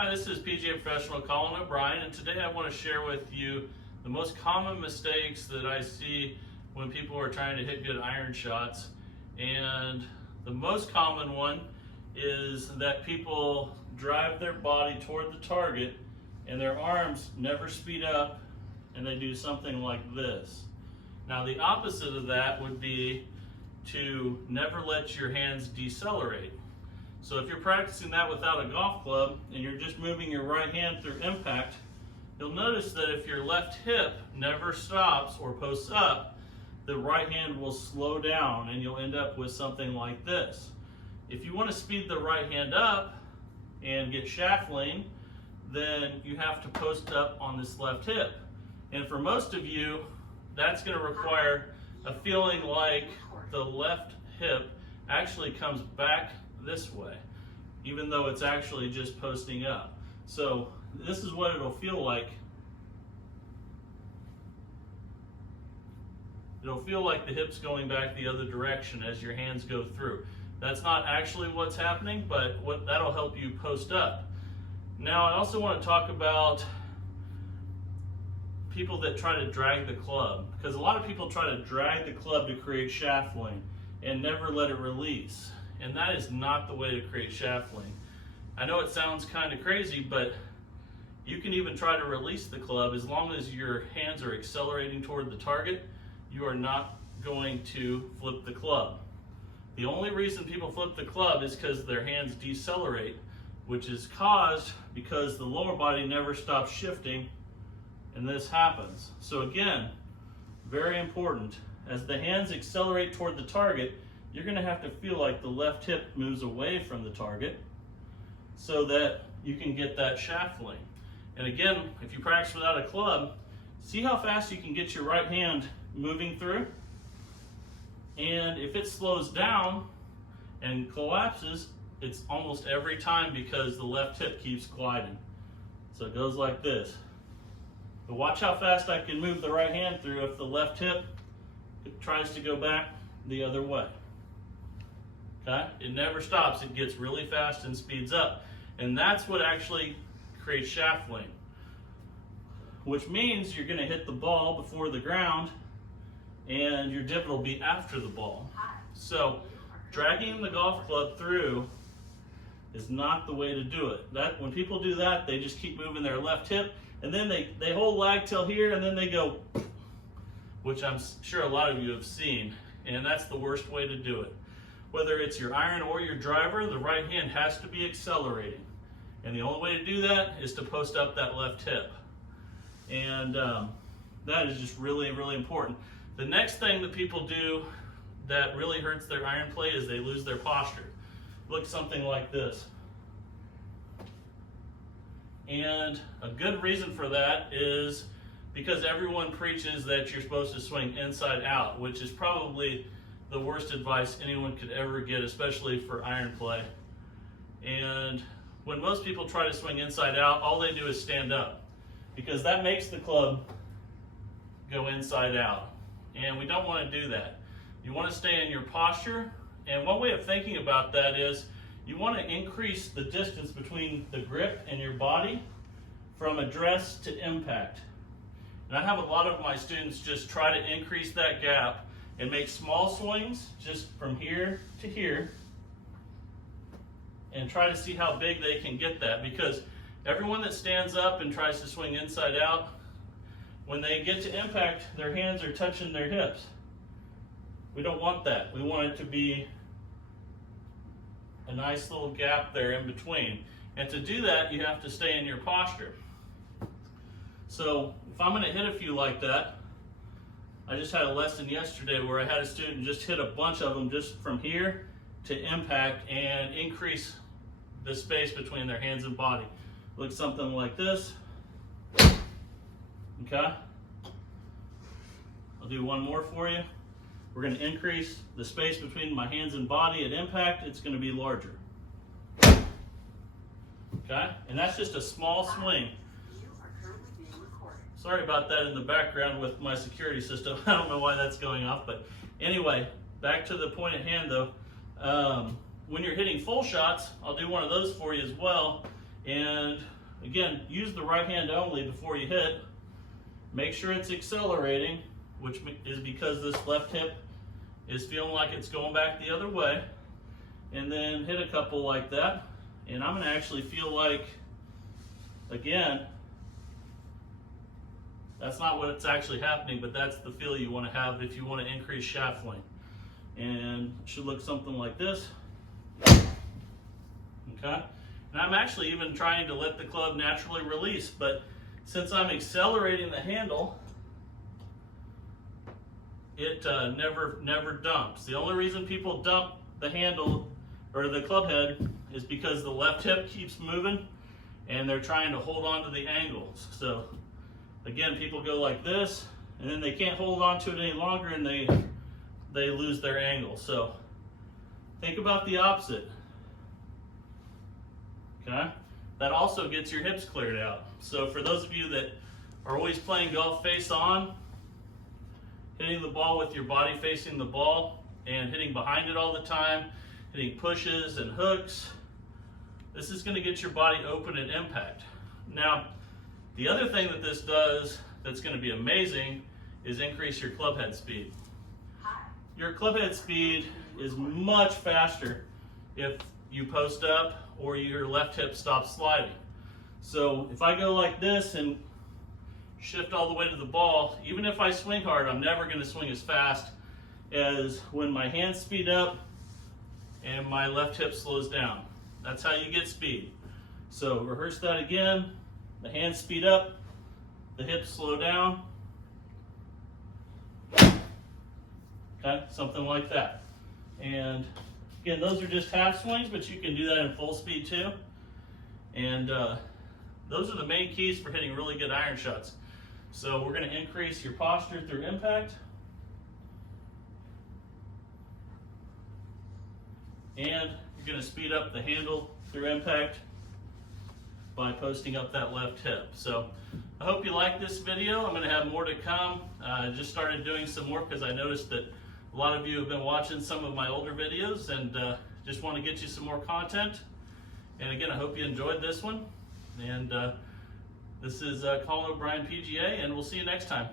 Hi, this is PGA Professional Colin O'Brien, and today I want to share with you the most common mistakes that I see when people are trying to hit good iron shots. And the most common one is that people drive their body toward the target and their arms never speed up and they do something like this. Now the opposite of that would be to never let your hands decelerate. So if you're practicing that without a golf club and you're just moving your right hand through impact, you'll notice that if your left hip never stops or posts up, the right hand will slow down and you'll end up with something like this. If you want to speed the right hand up and get shaft lean, then you have to post up on this left hip. And for most of you, that's going to require a feeling like the left hip actually comes back this way, even though it's actually just posting up. So this is what it'll feel like. It'll feel like the hip's going back the other direction as your hands go through. That's not actually what's happening, but that'll help you post up. Now I also want to talk about people that try to drag the club, because a lot of people try to drag the club to create shaft lean and never let it release. And that is not the way to create shaft lean. I know it sounds kind of crazy, but you can even try to release the club as long as your hands are accelerating toward the target. You are not going to flip the club. The only reason people flip the club is because their hands decelerate, which is caused because the lower body never stops shifting and this happens. So again, very important, as the hands accelerate toward the target, you're going to have to feel like the left hip moves away from the target so that you can get that shaft lean. And again, if you practice without a club, see how fast you can get your right hand moving through. And if it slows down and collapses, it's almost every time because the left hip keeps gliding. So it goes like this. But watch how fast I can move the right hand through if the left hip tries to go back the other way. Okay? It never stops. It gets really fast and speeds up. And that's what actually creates shaft lean, which means you're going to hit the ball before the ground and your divot will be after the ball. So dragging the golf club through is not the way to do it. When people do that, they just keep moving their left hip and then they hold lag till here and then they go, which I'm sure a lot of you have seen, and that's the worst way to do it. Whether it's your iron or your driver, the right hand has to be accelerating. And the only way to do that is to post up that left hip. And that is just really, really important. The next thing that people do that really hurts their iron play is they lose their posture. Look something like this. And a good reason for that is because everyone preaches that you're supposed to swing inside out, which is probably the worst advice anyone could ever get, especially for iron play. And when most people try to swing inside out, all they do is stand up, because that makes the club go inside out. And we don't want to do that. You want to stay in your posture. And one way of thinking about that is you want to increase the distance between the grip and your body from address to impact. And I have a lot of my students just try to increase that gap and make small swings just from here to here and try to see how big they can get that, because everyone that stands up and tries to swing inside out, when they get to impact, their hands are touching their hips. We don't want that. We want it to be a nice little gap there in between. And to do that, you have to stay in your posture. So if I'm going to hit a few like that, I just had a lesson yesterday where I had a student just hit a bunch of them just from here to impact and increase the space between their hands and body. Look something like this. Okay? I'll do one more for you. We're going to increase the space between my hands and body at impact. It's going to be larger. Okay? And that's just a small swing. Sorry about that in the background with my security system. I don't know why that's going off, but anyway, back to the point at hand though. When you're hitting full shots, I'll do one of those for you as well. And again, use the right hand only before you hit. Make sure it's accelerating, which is because this left hip is feeling like it's going back the other way. And then hit a couple like that. And I'm gonna actually feel like, again, that's not what's actually happening, but that's the feel you wanna have if you wanna increase shaft length. And it should look something like this. Okay? And I'm actually even trying to let the club naturally release, but since I'm accelerating the handle, it never dumps. The only reason people dump the handle or the club head is because the left hip keeps moving and they're trying to hold on to the angles. So again, people go like this and then they can't hold on to it any longer and they lose their angle. So think about the opposite. Okay? That also gets your hips cleared out. So for those of you that are always playing golf face on, hitting the ball with your body facing the ball and hitting behind it all the time, hitting pushes and hooks, this is going to get your body open at impact. Now, the other thing that this does that's going to be amazing is increase your club head speed. Your club head speed is much faster if you post up or your left hip stops sliding. So if I go like this and shift all the way to the ball, even if I swing hard, I'm never going to swing as fast as when my hands speed up and my left hip slows down. That's how you get speed. So rehearse that again. The hands speed up, the hips slow down. Okay, something like that. And again, those are just half swings, but you can do that in full speed too. And those are the main keys for hitting really good iron shots. So we're going to increase your posture through impact. And you're going to speed up the handle through impact by posting up that left hip. So I hope you like this video. I'm going to have more to come. I just started doing some more because I noticed that a lot of you have been watching some of my older videos and just want to get you some more content. And again, I hope you enjoyed this one. And this is Colin O'Brien PGA, and we'll see you next time.